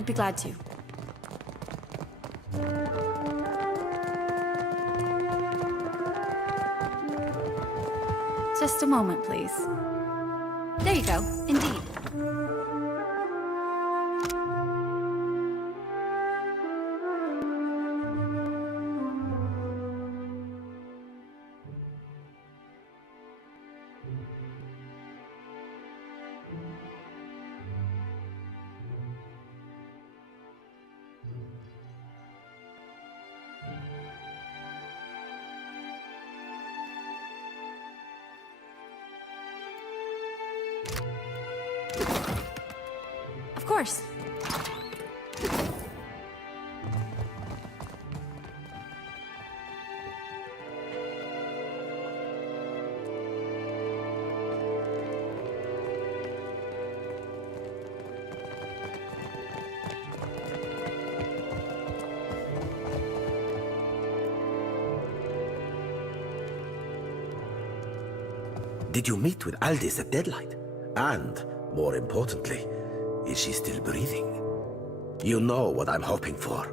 I'd be glad to. Just a moment, please. There you go. Indeed. Of course. Did you meet with Aldis at Deadlight? And, more importantly, is she still breathing? You know what I'm hoping for.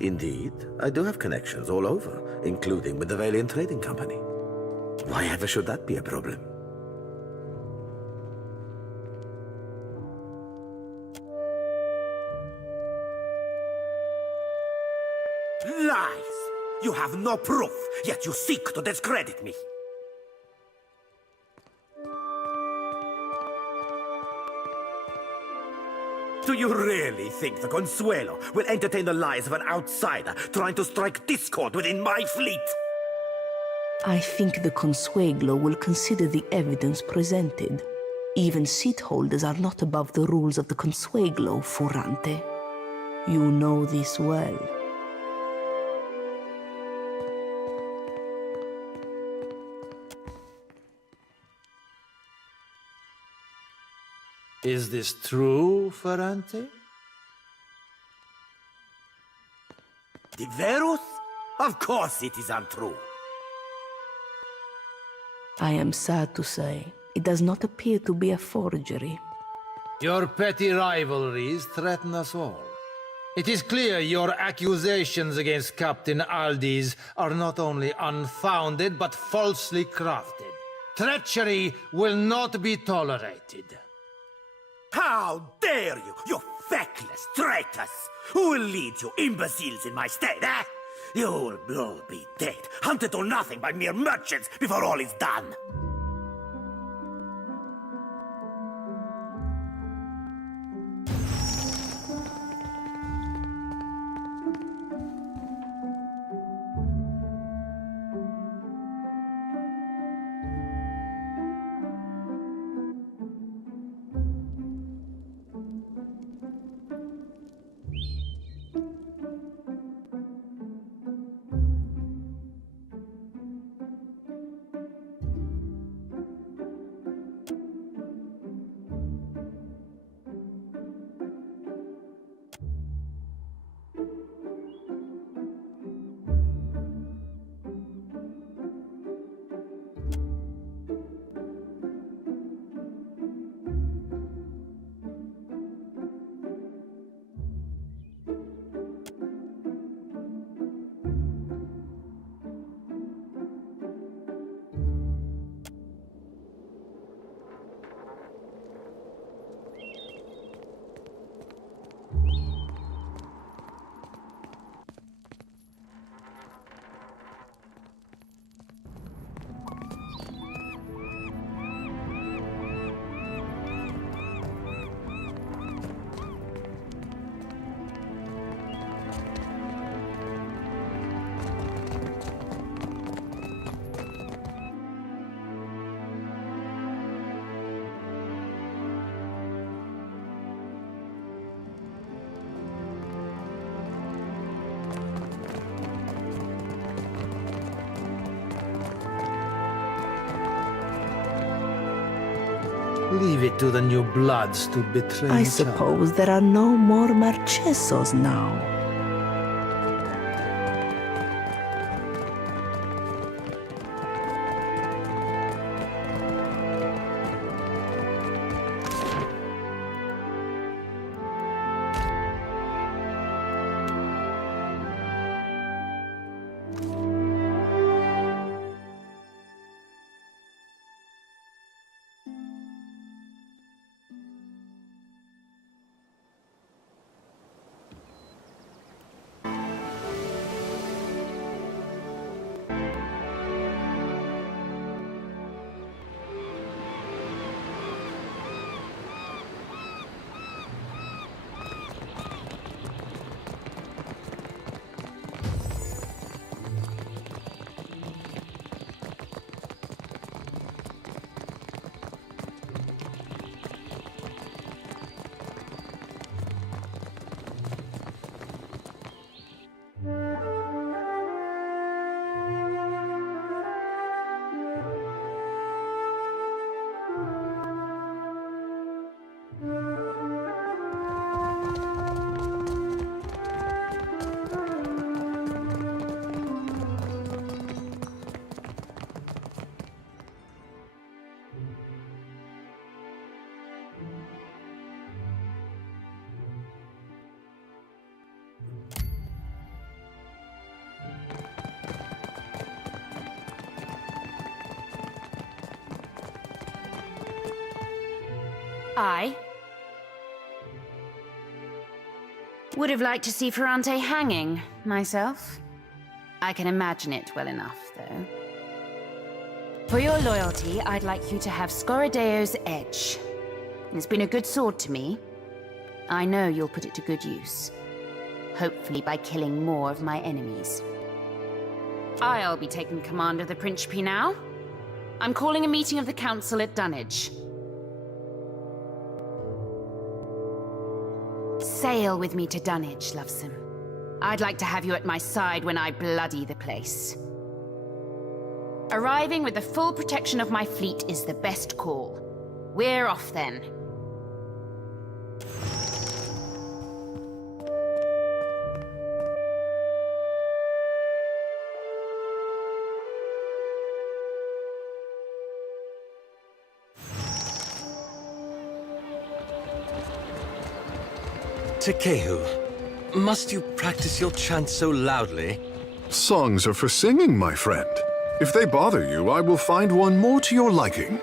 Indeed, I do have connections all over, including with the Valiant Trading Company. Why ever should that be a problem? Lies! You have no proof, yet you seek to discredit me. Do you really think the Consuelo will entertain the lies of an outsider trying to strike discord within my fleet? I think the Consuelo will consider the evidence presented. Even seat holders are not above the rules of the Consuelo, Furante. You know this well. Is this true, Ferrante? The Verus? Of course it is untrue. I am sad to say, it does not appear to be a forgery. Your petty rivalries threaten us all. It is clear your accusations against Captain Aldis are not only unfounded, but falsely crafted. Treachery will not be tolerated. How dare you, you feckless traitors! Who will lead you imbeciles in my stead, eh? You'll all be dead, hunted to nothing by mere merchants before all is done. Leave it to the new bloods to betray I each other. suppose there are no more Marchesos now. I would have liked to see Ferrante hanging, myself. I can imagine it well enough, though. For your loyalty, I'd like you to have Scoradeo's Edge. It's been a good sword to me. I know you'll put it to good use. Hopefully by killing more of my enemies. I'll be taking command of the Principe now. I'm calling a meeting of the Council at Dunwich. Sail with me to Dunwich, Lovesome. I'd like to have you at my side when I bloody the place. Arriving with the full protection of my fleet is the best call. We're off then. Tekehu, must you practice your chant so loudly? Songs are for singing, my friend. If they bother you, I will find one more to your liking.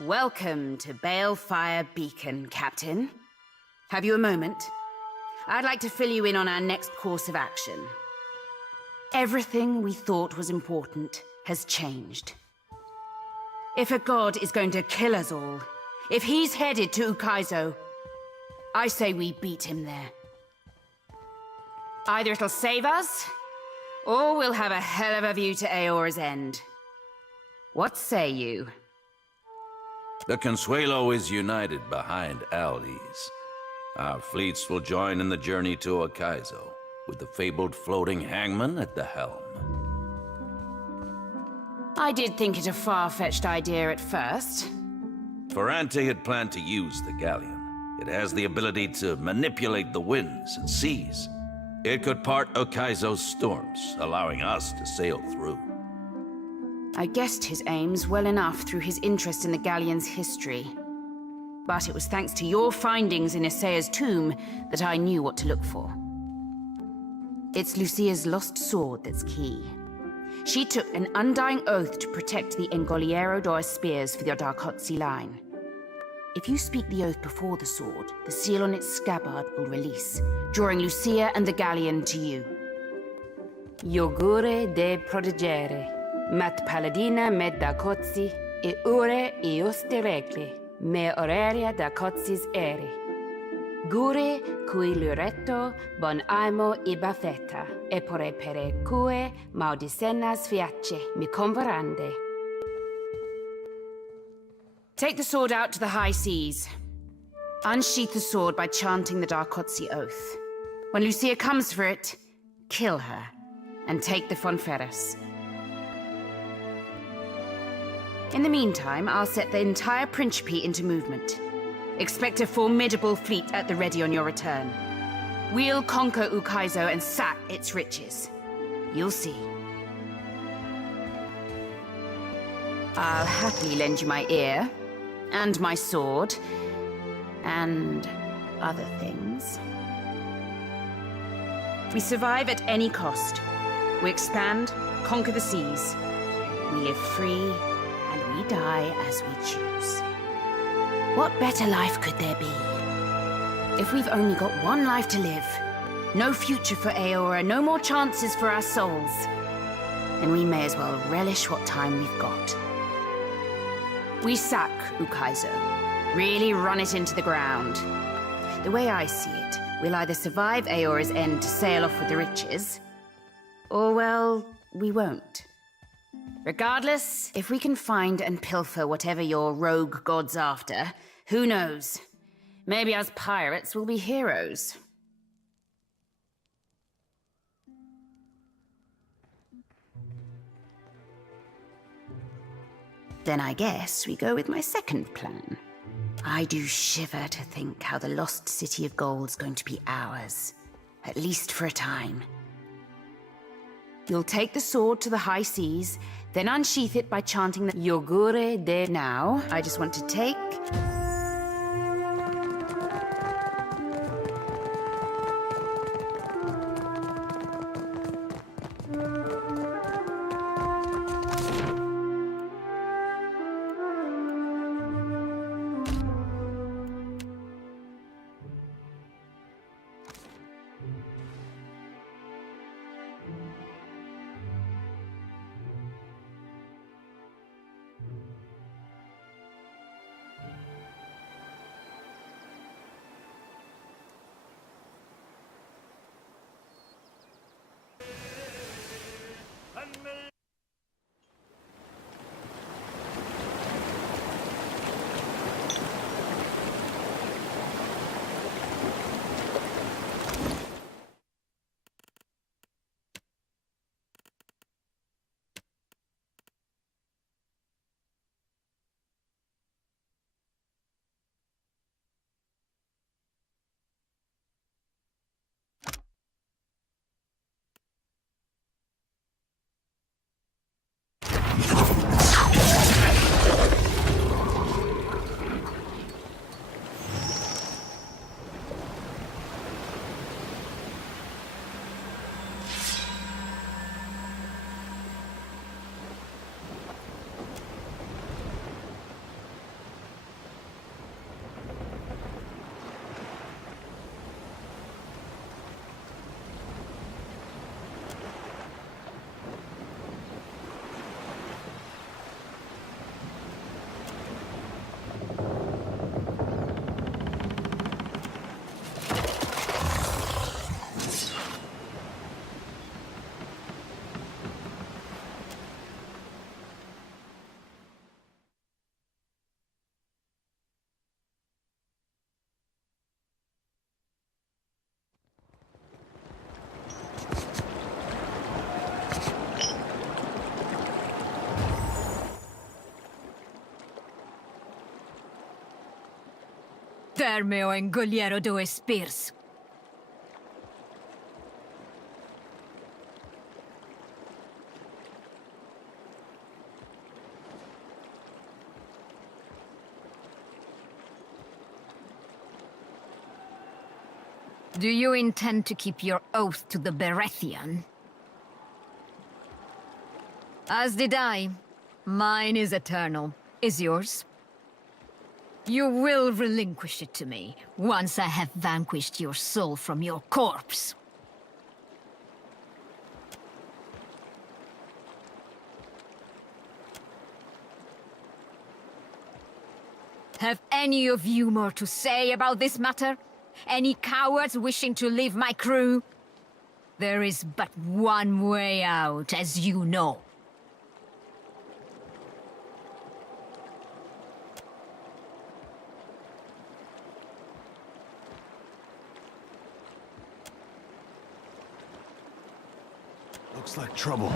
Welcome to Balefire Beacon, Captain. Have you a moment? I'd like to fill you in on our next course of action. Everything we thought was important has changed. If a god is going to kill us all, if he's headed to Ukaizo, I say we beat him there. Either it'll save us, or we'll have a hell of a view to Aora's End. What say you? The Consuelo is united behind Aldes. Our fleets will join in the journey to Ukaizo, with the fabled floating hangman at the helm. I did think it a far-fetched idea at first. Ferrante had planned to use the galleon. It has the ability to manipulate the winds and seas. It could part Ukaizo's storms, allowing us to sail through. I guessed his aims well enough through his interest in the galleon's history. But it was thanks to your findings in Isaea's tomb that I knew what to look for. It's Lucia's lost sword that's key. She took an undying oath to protect the Engoliero d'Or spears for the Darcozzi line. If you speak the oath before the sword, the seal on its scabbard will release, drawing Lucia and the galleon to you. Iogure de protegere. Mat paladina med Darcozzi, e ure ioste regli, me aurelia Darcozzis eri. Gure cui luretto bon aimo ibafeta, e pore pere cue maudicenas fiace, mi convarande. Take the sword out to the high seas. Unsheath the sword by chanting the Darcozzi oath. When Lucia comes for it, kill her, and take the Fonferres. In the meantime, I'll set the entire Principe into movement. Expect a formidable fleet at the ready on your return. We'll conquer Ukaizo and sack its riches. You'll see. I'll happily lend you my ear, and my sword, and other things. We survive at any cost. We expand, conquer the seas. We live free, and we die as we choose. What better life could there be? If we've only got one life to live, no future for Aora, no more chances for our souls, then we may as well relish what time we've got. We sack Ukaizo, really run it into the ground. The way I see it, we'll either survive Aora's End to sail off with the riches, or, well, we won't. Regardless, if we can find and pilfer whatever your rogue god's after, who knows? Maybe us pirates will be heroes. Then I guess we go with my second plan. I do shiver to think how the lost city of gold's going to be ours. At least for a time. You'll take the sword to the high seas, then unsheath it by chanting the Yogure de. Now, I just want to take... Terme o ingogliero due spears. Do you intend to keep your oath to the Berethian? As did I. Mine is eternal. Is yours? You will relinquish it to me, once I have vanquished your soul from your corpse. Have any of you more to say about this matter? Any cowards wishing to leave my crew? There is but one way out, as you know. Looks like trouble.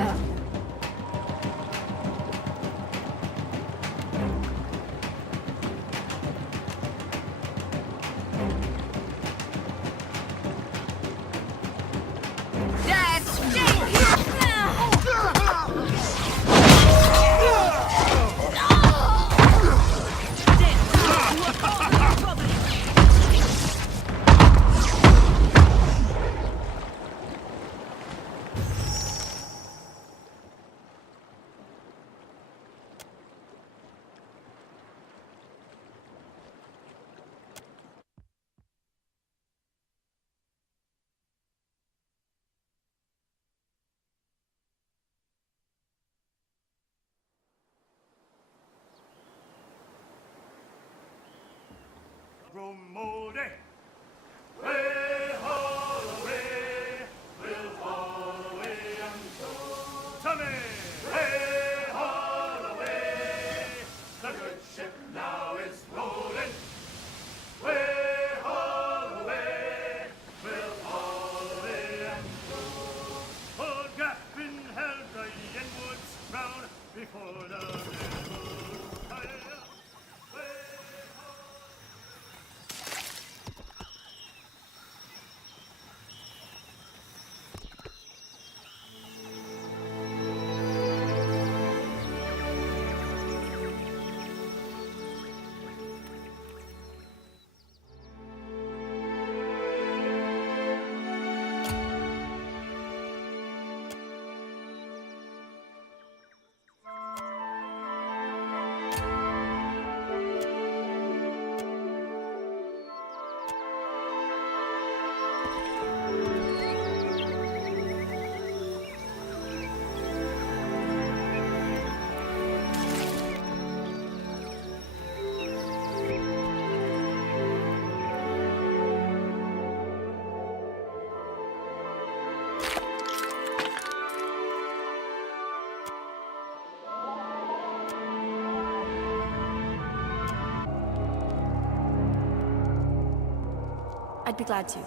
I'd be glad to.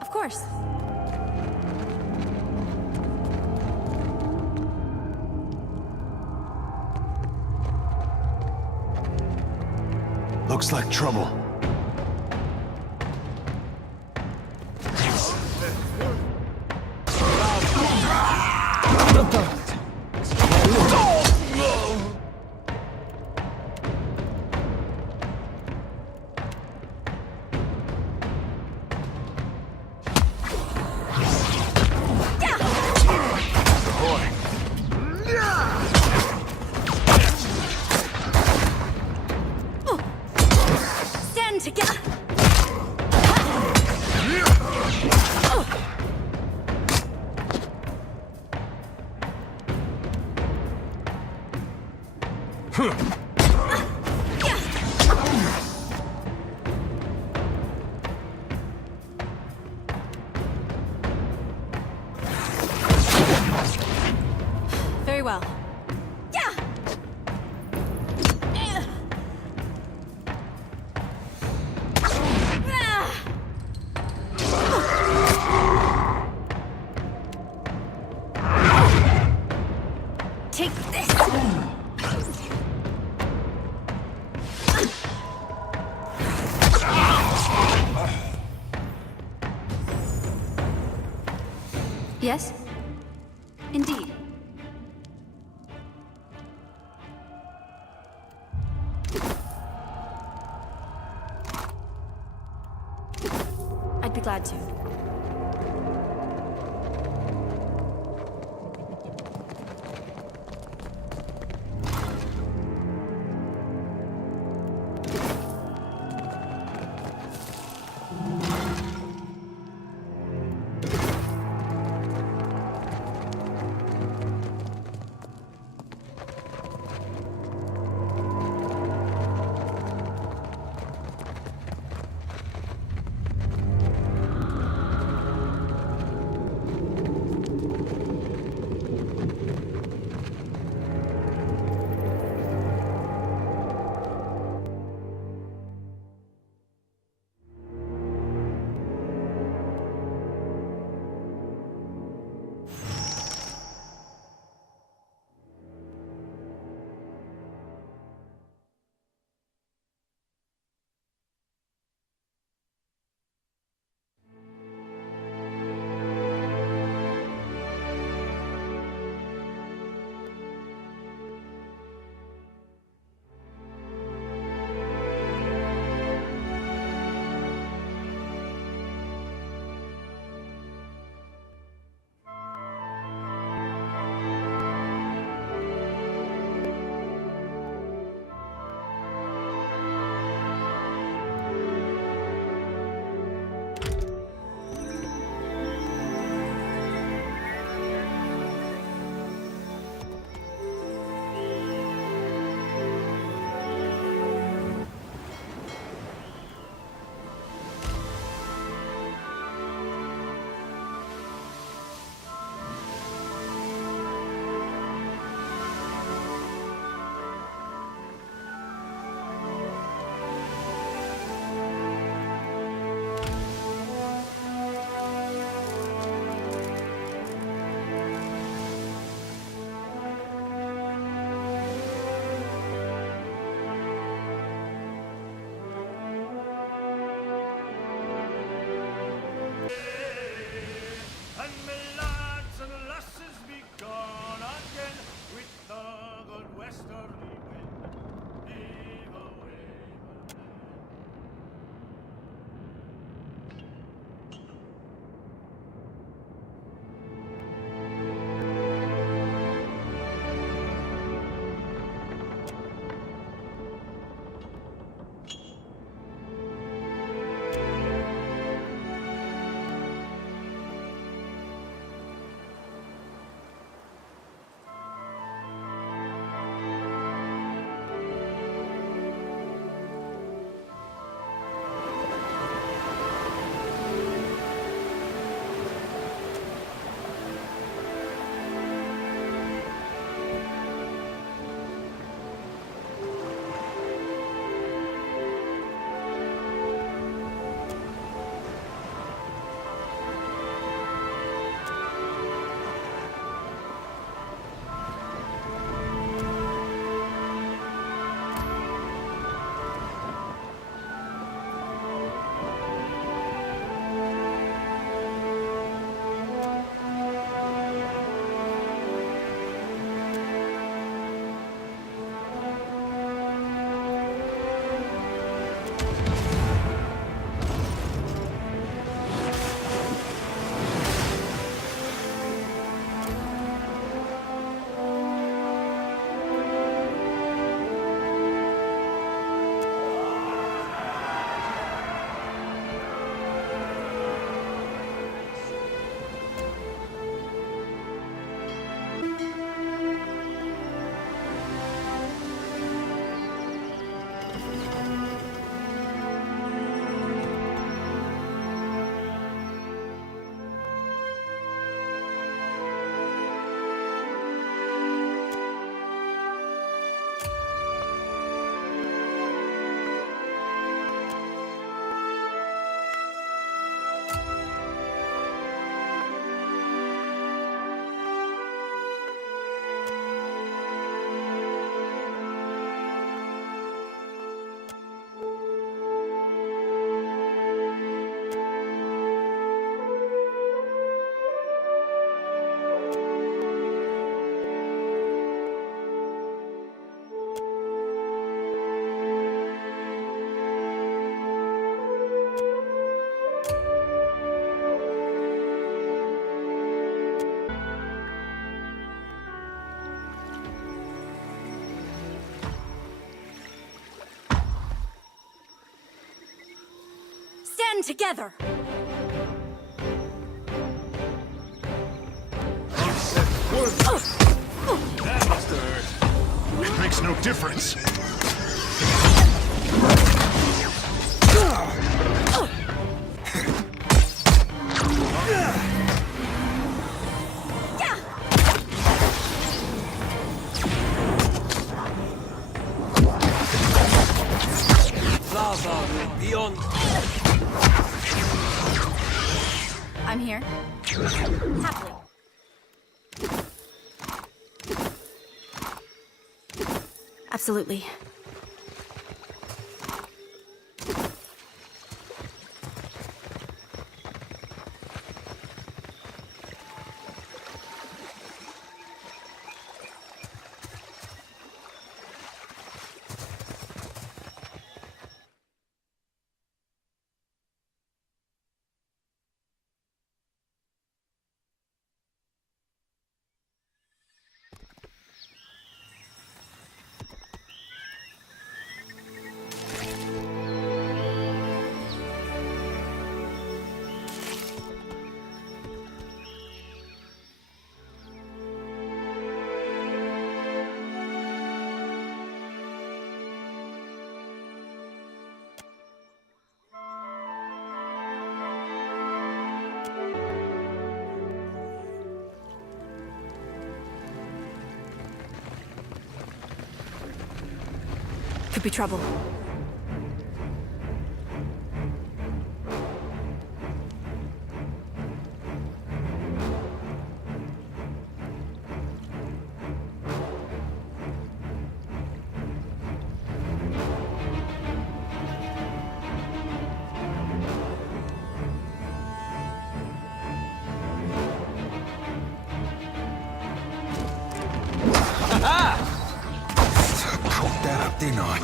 Of course. Looks like trouble. Stand together! Very well. Take this! Yes? Indeed. I'd be glad to. Stand together! That must have hurt. It makes no difference. Lava beyond. I'm here. Happily. Absolutely. Could be trouble. Cocked that up, didn't I?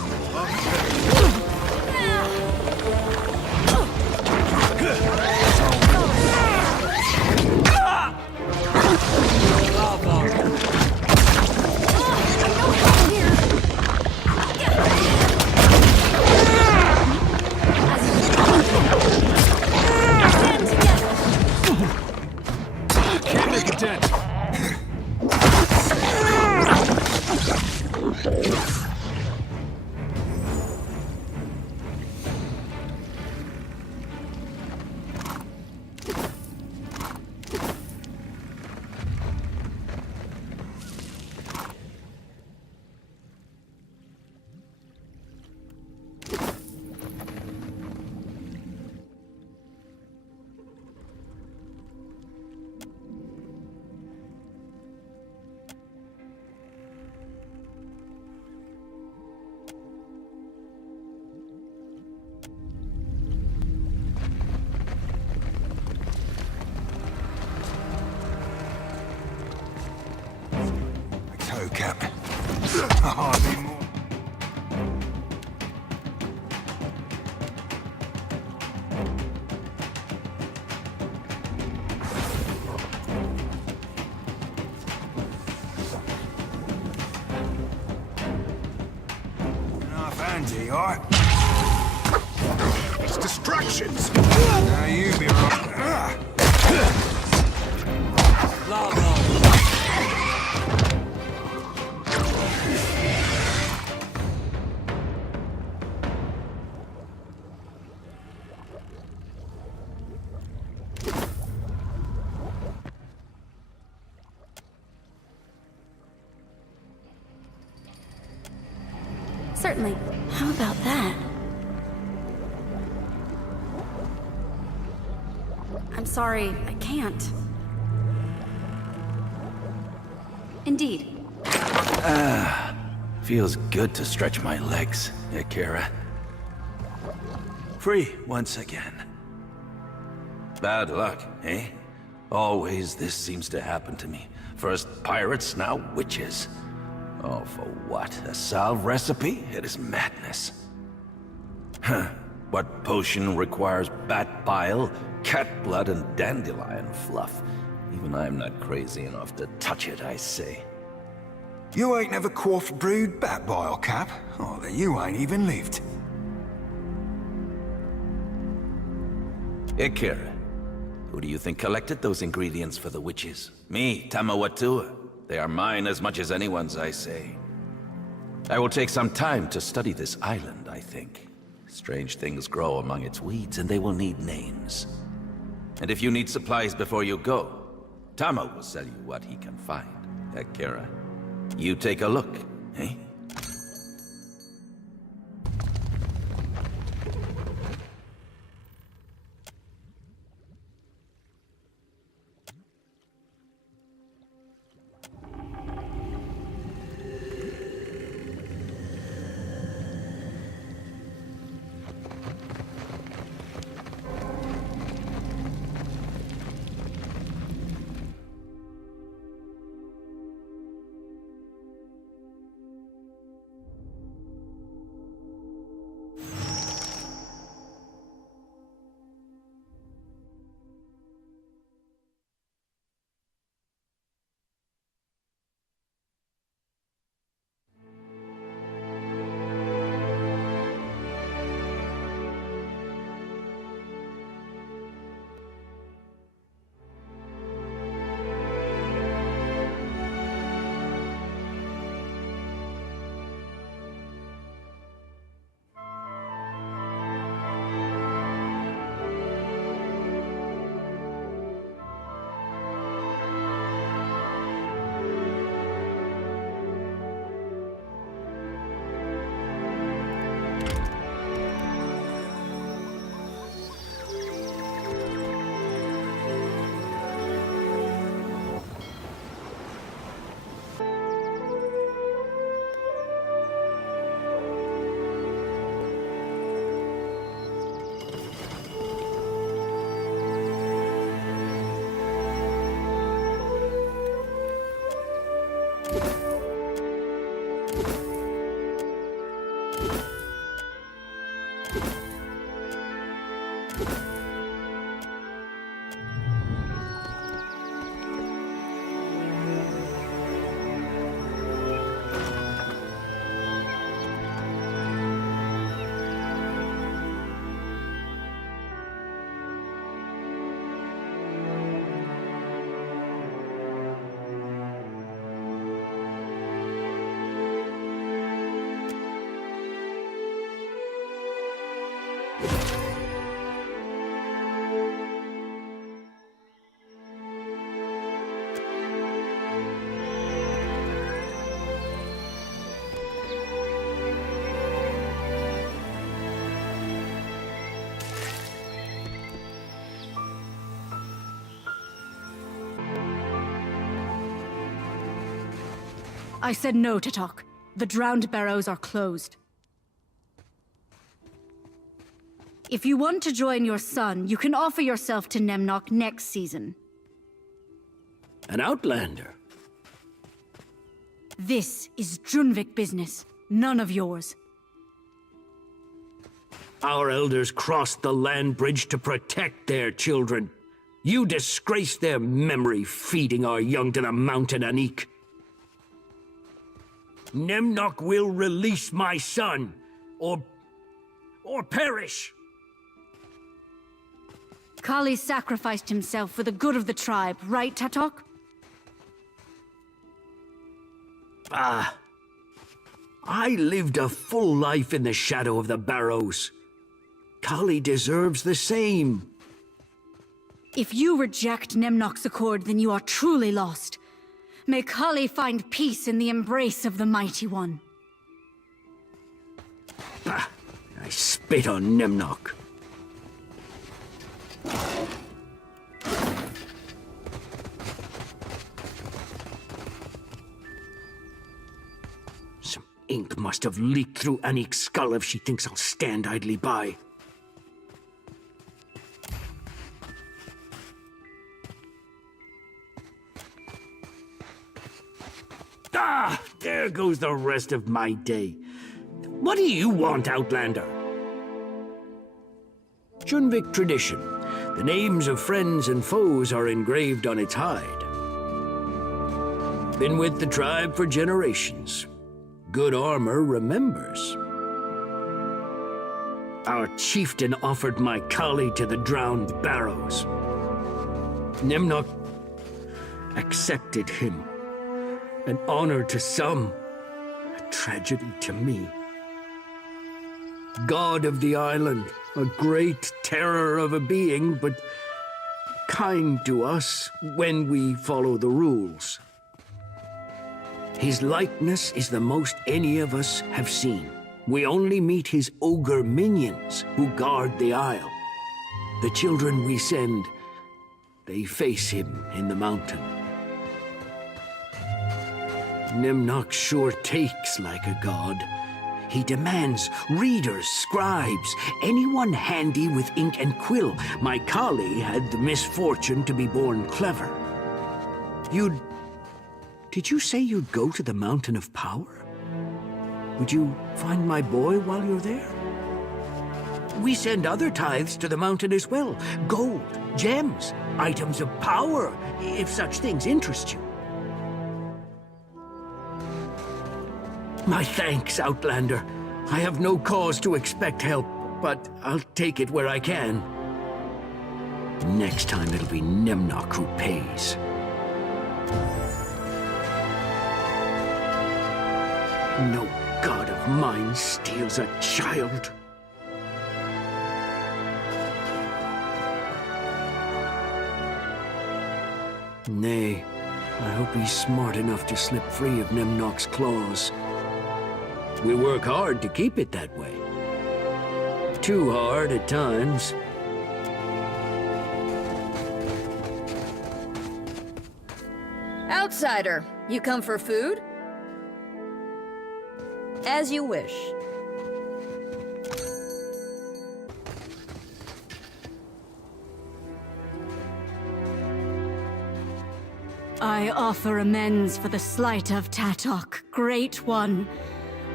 Can't make a dent. Toe cap. Hardly more. Enough handy, alright? It's distractions. Now you be right. Lava. Certainly. How about that? I'm sorry, I can't. Indeed. Feels good to stretch my legs, Akira. Free once again. Bad luck, eh? Always this seems to happen to me. First pirates, now witches. Oh, for what? A salve recipe? It is madness. Huh. What potion requires bat bile, cat blood, and dandelion fluff? Even I'm not crazy enough to touch it, I say. You ain't never quaffed brewed bat bile, Cap? Oh, then you ain't even lived. Akira, who do you think collected those ingredients for the witches? Me, Tamawatua. They are mine as much as anyone's, I say. I will take some time to study this island, I think. Strange things grow among its weeds, and they will need names. And if you need supplies before you go, Tama will sell you what he can find. Akira, you take a look, eh? I said no, Tatok. The drowned barrows are closed. If you want to join your son, you can offer yourself to Nemnok next season. An outlander? This is Junvik business, none of yours. Our elders crossed the land bridge to protect their children. You disgrace their memory, feeding our young to the mountain Anik. Nemnok will release my son, or perish. Kali sacrificed himself for the good of the tribe, right, Tatok? I lived a full life in the shadow of the barrows. Kali deserves the same. If you reject Nemnok's accord, then you are truly lost. May Kali find peace in the embrace of the Mighty One. I spit on Nemnok. Some ink must have leaked through Anik's skull if she thinks I'll stand idly by. There goes the rest of my day. What do you want, Outlander? Junvik tradition. The names of friends and foes are engraved on its hide. Been with the tribe for generations. Good armor remembers. our chieftain offered my collie to the drowned barrows. Nemnok accepted him. An honor to some, a tragedy to me. God of the island, a great terror of a being, but kind to us when we follow the rules. His likeness is the most any of us have seen. We only meet his ogre minions who guard the isle. The children we send, they face him in the mountain. Nemnok sure takes like a god. He demands readers, scribes, anyone handy with ink and quill. My collie had the misfortune to be born clever. Did you say you'd go to the Mountain of Power? Would you find my boy while you're there? We send other tithes to the mountain as well. Gold, gems, items of power, if such things interest you. My thanks, Outlander. I have no cause to expect help, but I'll take it where I can. Next time it'll be Nemnok who pays. No god of mine steals a child. Nay, I hope he's smart enough to slip free of Nemnok's claws. We work hard to keep it that way. Too hard at times. Outsider, you come for food? As you wish. I offer amends for the slight of Tatok, Great One.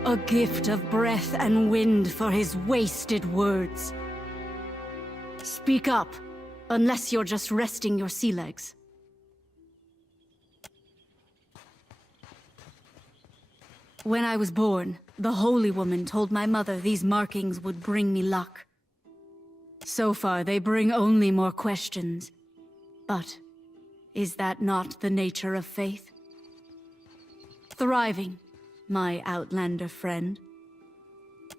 A gift of breath and wind for his wasted words. Speak up, unless you're just resting your sea legs. When I was born, the Holy Woman told my mother these markings would bring me luck. So far, they bring only more questions. But is that not the nature of faith? Thriving, my Outlander friend.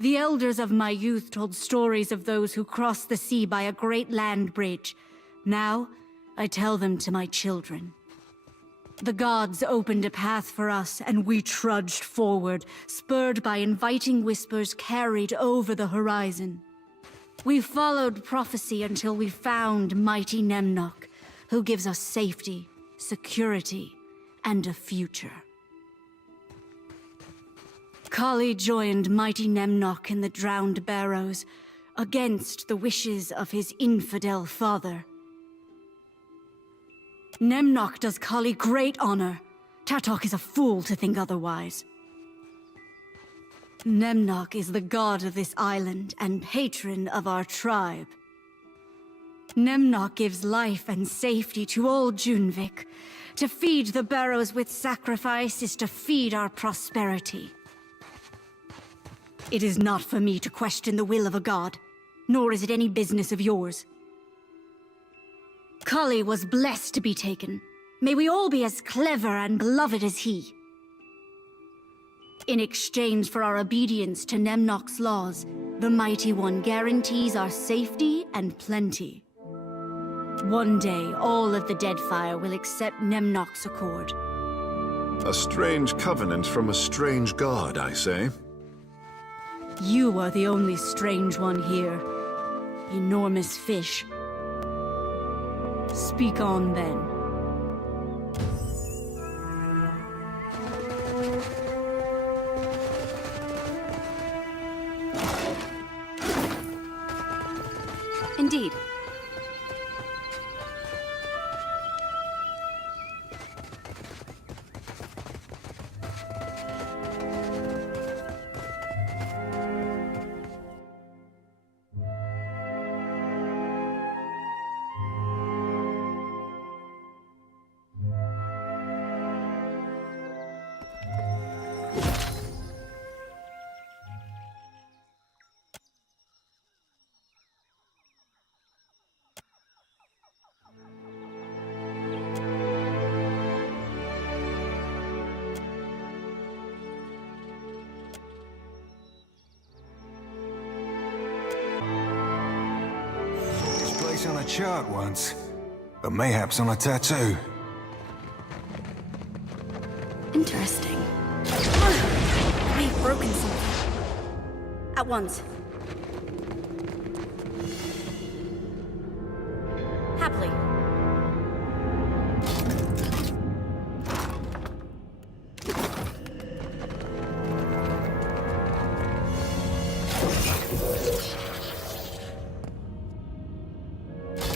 The elders of my youth told stories of those who crossed the sea by a great land bridge. Now, I tell them to my children. The gods opened a path for us, and we trudged forward, spurred by inviting whispers carried over the horizon. We followed prophecy until we found mighty Nemnok, who gives us safety, security, and a future. Kali joined mighty Nemnok in the Drowned Barrows, against the wishes of his infidel father. Nemnok does Kali great honor. Tatok is a fool to think otherwise. Nemnok is the god of this island and patron of our tribe. Nemnok gives life and safety to all Junvik. To feed the barrows with sacrifice is to feed our prosperity. It is not for me to question the will of a god, nor is it any business of yours. Kali was blessed to be taken. May we all be as clever and beloved as he. In exchange for our obedience to Nemnok's laws, the Mighty One guarantees our safety and plenty. One day, all of the Deadfire will accept Nemnok's accord. A strange covenant from a strange god, I say. You are the only strange one here. Enormous fish. Speak on, then. Indeed. chart once. The mayhaps on a tattoo. Interesting. We've broken something. At once. Happily.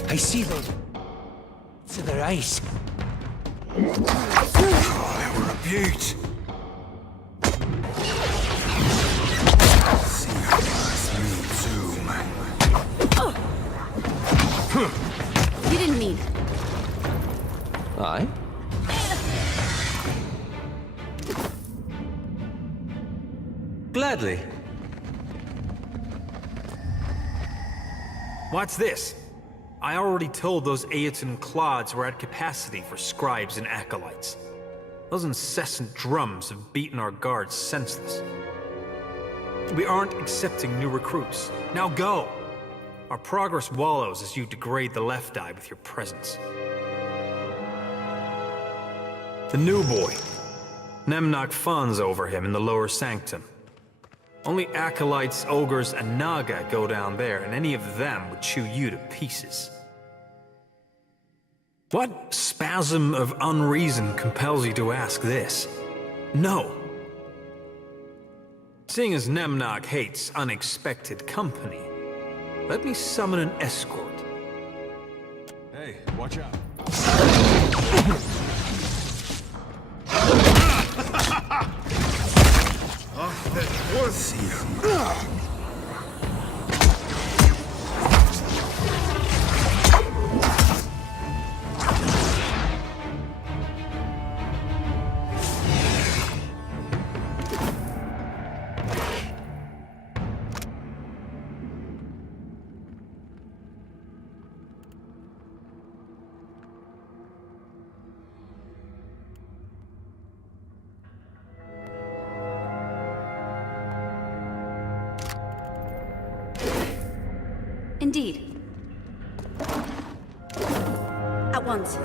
I see them. To their eyes. Oh, they were a beaut. You didn't mean. Aye? Gladly. What's this? I already told those Aeton clods we're at capacity for scribes and acolytes. Those incessant drums have beaten our guards senseless. We aren't accepting new recruits. Now go! Our progress wallows as you degrade the left eye with your presence. The new boy. Nemnak fawns over him in the lower sanctum. Only acolytes, ogres, and Naga go down there, and any of them would chew you to pieces. What spasm of unreason compels you to ask this? No. Seeing as Nemnak hates unexpected company, let me summon an escort. Hey, watch out. Indeed. At once.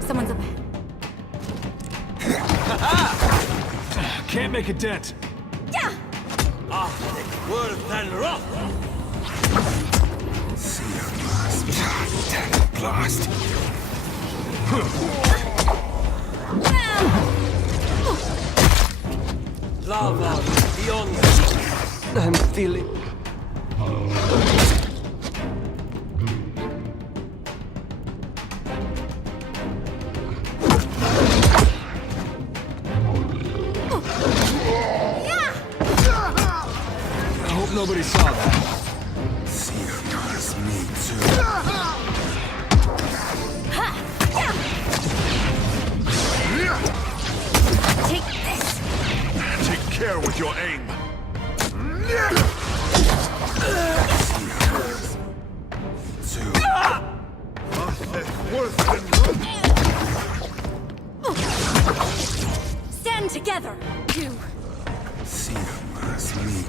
Someone's up ahead. Can't make a dent. Yeah! Worse than rough. See you, blast. Lava beyond. I'm feeling. I hope nobody saw that. See you, guys, me too. Take this! Take care with your aim. Stand together, you! See you, guys, me.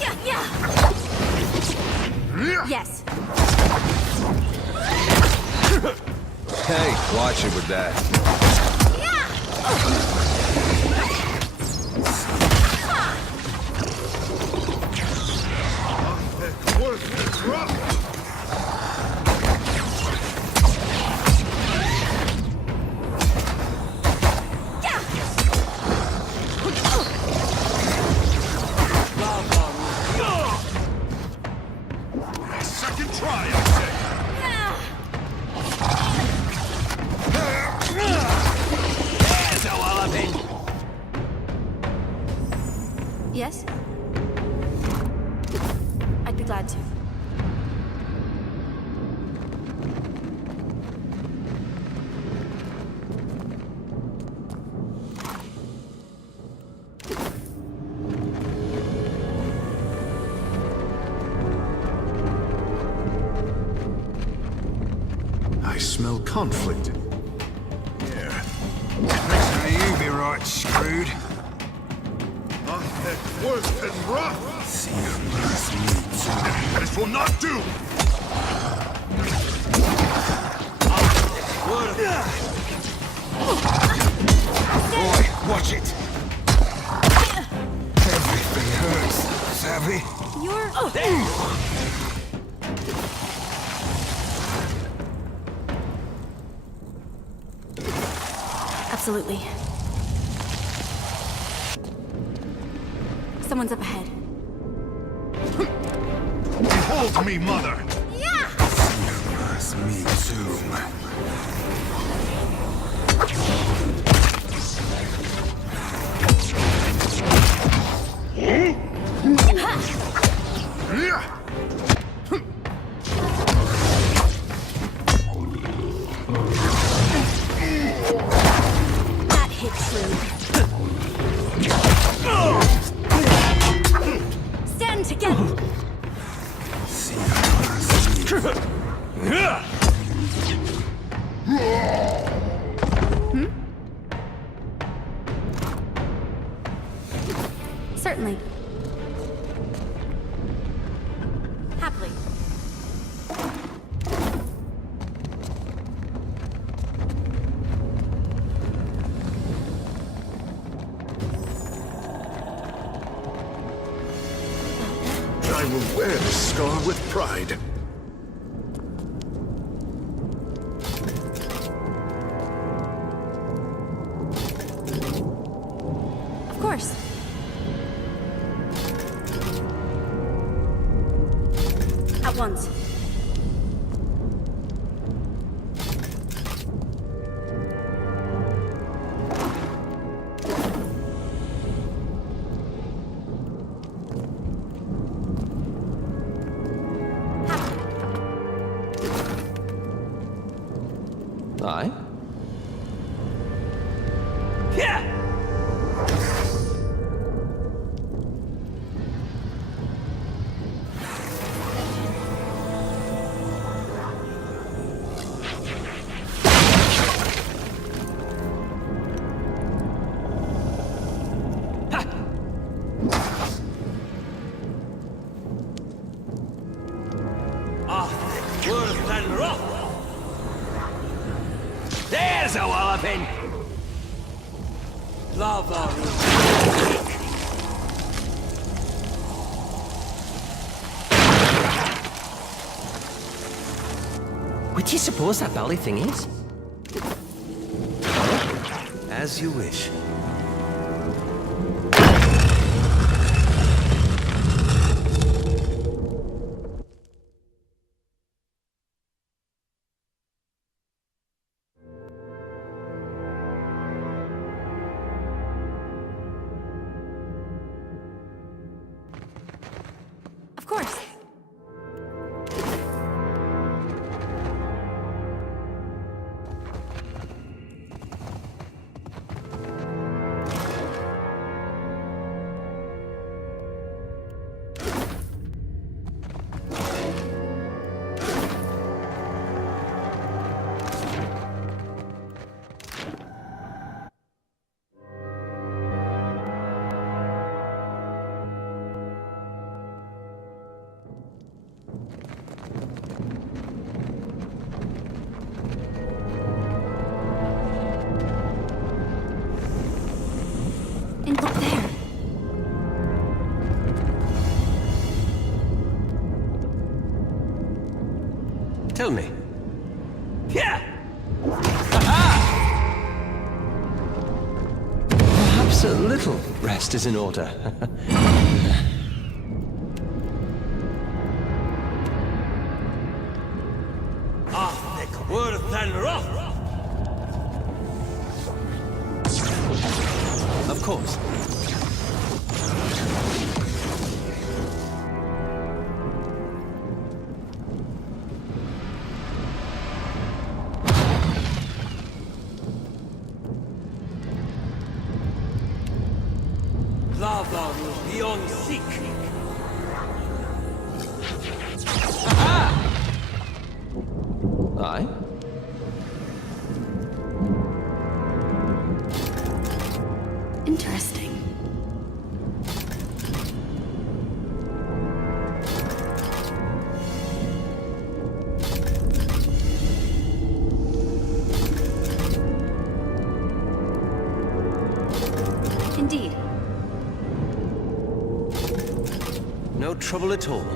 Yeah! Yes. Hey, watch it with that. Second try, I say. So I'll have glad to. I smell conflict. Yeah. Next time you be right screwed. Worse than rough! See you last me too. This will not do! Boy, watch it! Everything hurts, savvy? You're... Absolutely. Someone's up ahead. Behold me, mother! Yeah! See you last me too. That hit true. Stand together! See you last me. Certainly. Happily. I will wear this scar with pride. Of course. At once. Aye? There's a walloping! Lava. What do you suppose that belly thing is? As you wish. Of course. And look there. Tell me. Yeah! Perhaps a little rest is in order. Worse than rough! Of course. trouble at all?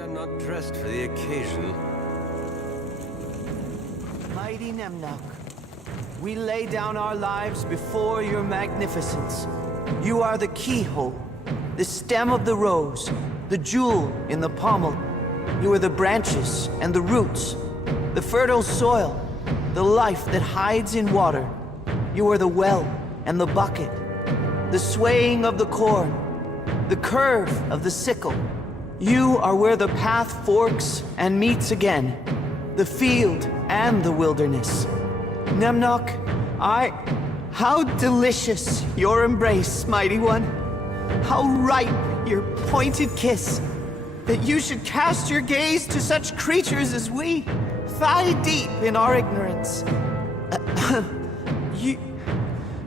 I'm not dressed for the occasion. Mighty Nemnok, we lay down our lives before your magnificence. You are the keyhole, the stem of the rose, the jewel in the pommel. You are the branches and the roots, the fertile soil, the life that hides in water. You are the well and the bucket, the swaying of the corn, the curve of the sickle. You are where the path forks and meets again, the field and the wilderness. Nemnok, how delicious your embrace, mighty one. How ripe your pointed kiss, that you should cast your gaze to such creatures as we, thigh deep in our ignorance.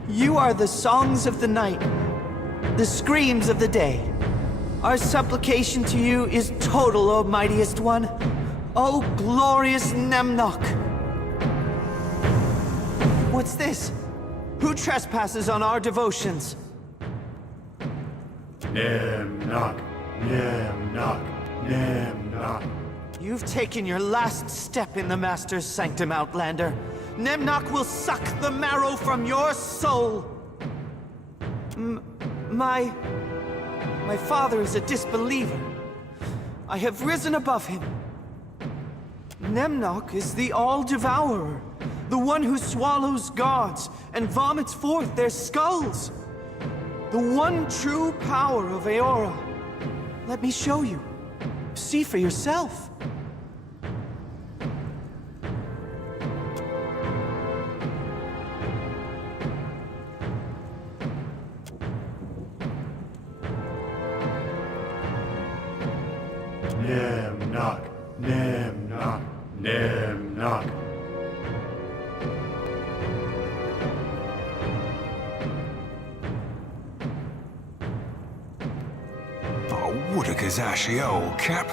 You are the songs of the night, the screams of the day. Our supplication to you is total, O mightiest one. O glorious Nemnok! What's this? Who trespasses on our devotions? Nemnok, Nemnok, Nemnok. You've taken your last step in the Master's sanctum, Outlander. Nemnok will suck the marrow from your soul. My father is a disbeliever. I have risen above him. Nemnok is the All-Devourer, the one who swallows gods and vomits forth their skulls. The one true power of Eora. Let me show you. See for yourself. Nemnok, Nemnok, Nemnok. Oh, what a gazashi old cap.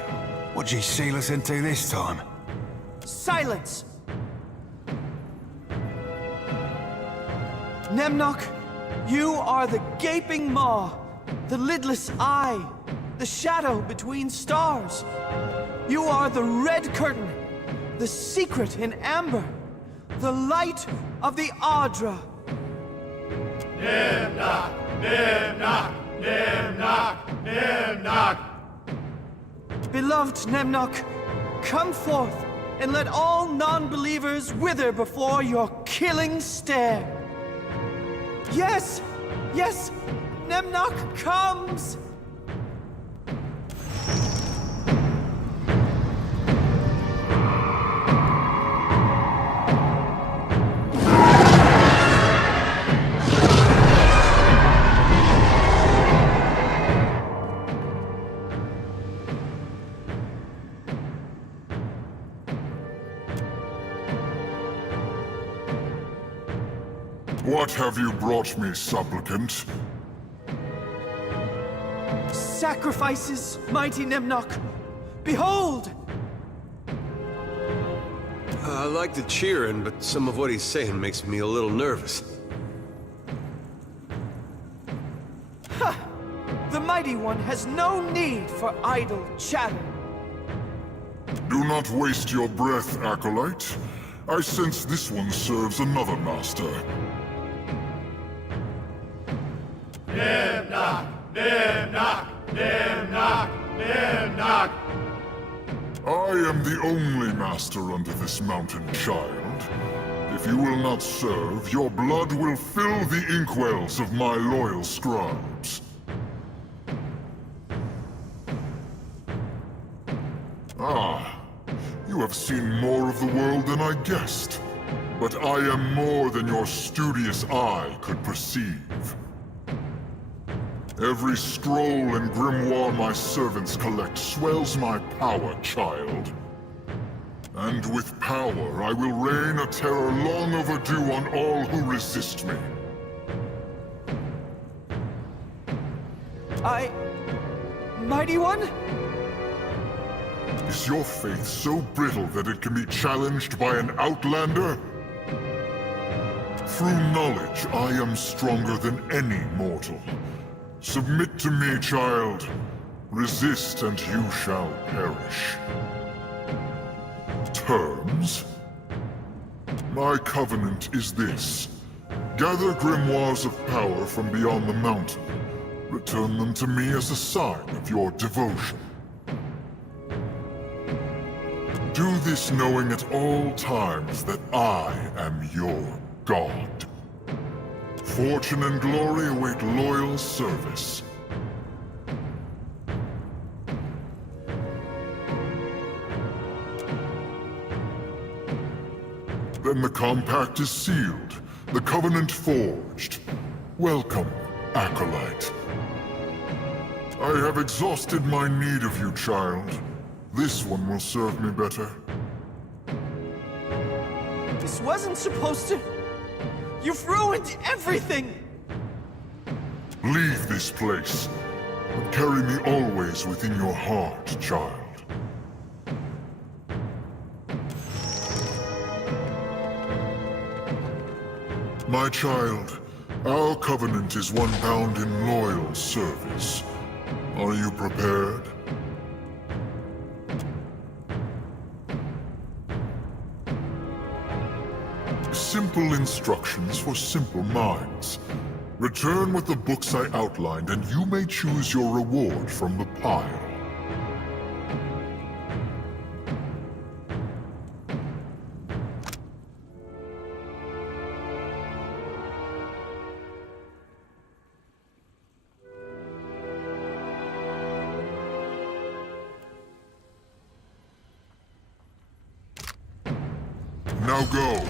What'd you seal us into this time? Silence! Nemnok, you are the gaping maw, the lidless eye, the shadow between stars. You are the red curtain, the secret in amber, the light of the Ardra. Nemnok, Nemnok, Nemnok, Nemnok. Beloved Nemnok, come forth and let all non-believers wither before your killing stare. Yes, yes, Nemnok comes! What have you brought me, supplicant? Sacrifices, mighty Nemnok. Behold! I like the cheering, but some of what he's saying makes me a little nervous. Ha! The mighty one has no need for idle chatter. Do not waste your breath, acolyte. I sense this one serves another master. Nemnok, Nemnok, Nemnok, Nemnok. I am the only master under this mountain, child. If you will not serve, your blood will fill the inkwells of my loyal scribes. Ah, you have seen more of the world than I guessed. But I am more than your studious eye could perceive. Every scroll and grimoire my servants collect swells my power, child. And with power, I will reign a terror long overdue on all who resist me. Mighty One? Is your faith so brittle that it can be challenged by an outlander? Through knowledge, I am stronger than any mortal. Submit to me, child. Resist and you shall perish. Terms? My covenant is this. Gather grimoires of power from beyond the mountain. Return them to me as a sign of your devotion. Do this knowing at all times that I am your god. Fortune and glory await loyal service. Then the compact is sealed, the covenant forged. Welcome, Acolyte. I have exhausted my need of you, child. This one will serve me better. This wasn't supposed to... You've ruined everything! Leave this place, but carry me always within your heart, child. My child, our covenant is one bound in loyal service. Are you prepared? Simple instructions for simple minds. Return with the books I outlined, and you may choose your reward from the pile. Now go.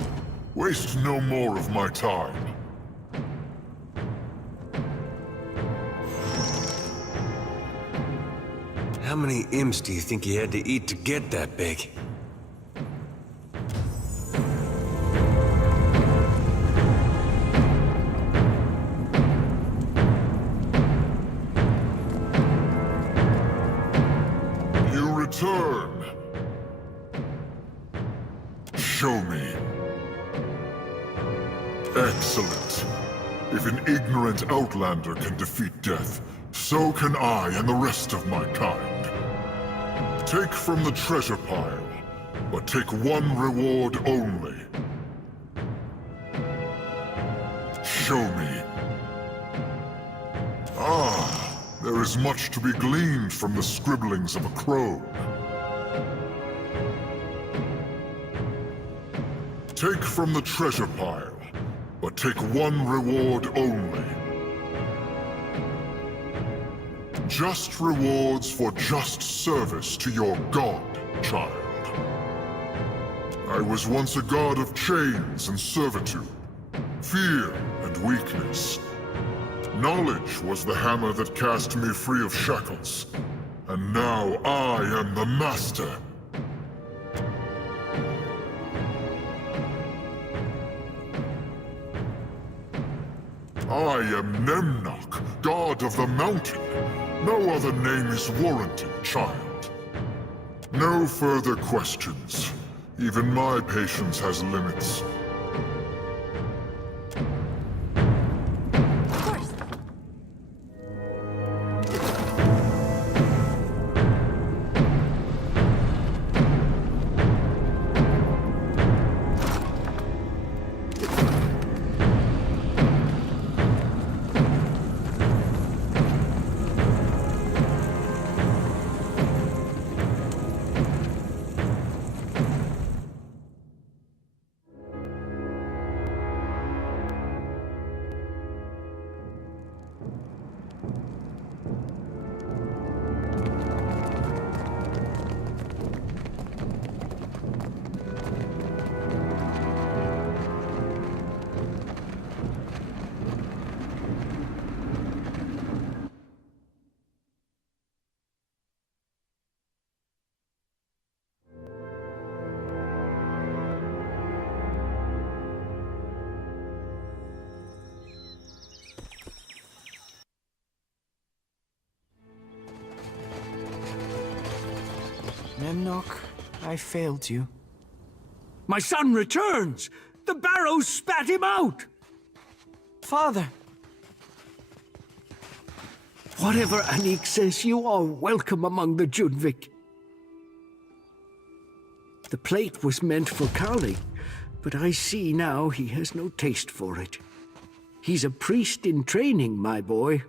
Waste no more of my time. How many imps do you think he had to eat to get that big? You return. Show me. Excellent. If an ignorant outlander can defeat death, so can I and the rest of my kind. Take from the treasure pile, but take one reward only. Show me. Ah, there is much to be gleaned from the scribblings of a crone. Take from the treasure pile, but take one reward only. Just rewards for just service to your god, child. I was once a god of chains and servitude, fear and weakness. Knowledge was the hammer that cast me free of shackles. And now I am the master. I am Nemnok, god of the mountain. No other name is warranted, child. No further questions. Even my patience has limits. Enoch, I failed you. My son returns! The barrows spat him out! Father! Whatever Anik says, you are welcome among the Junvik. The plate was meant for Kali, but I see now he has no taste for it. He's a priest in training, my boy.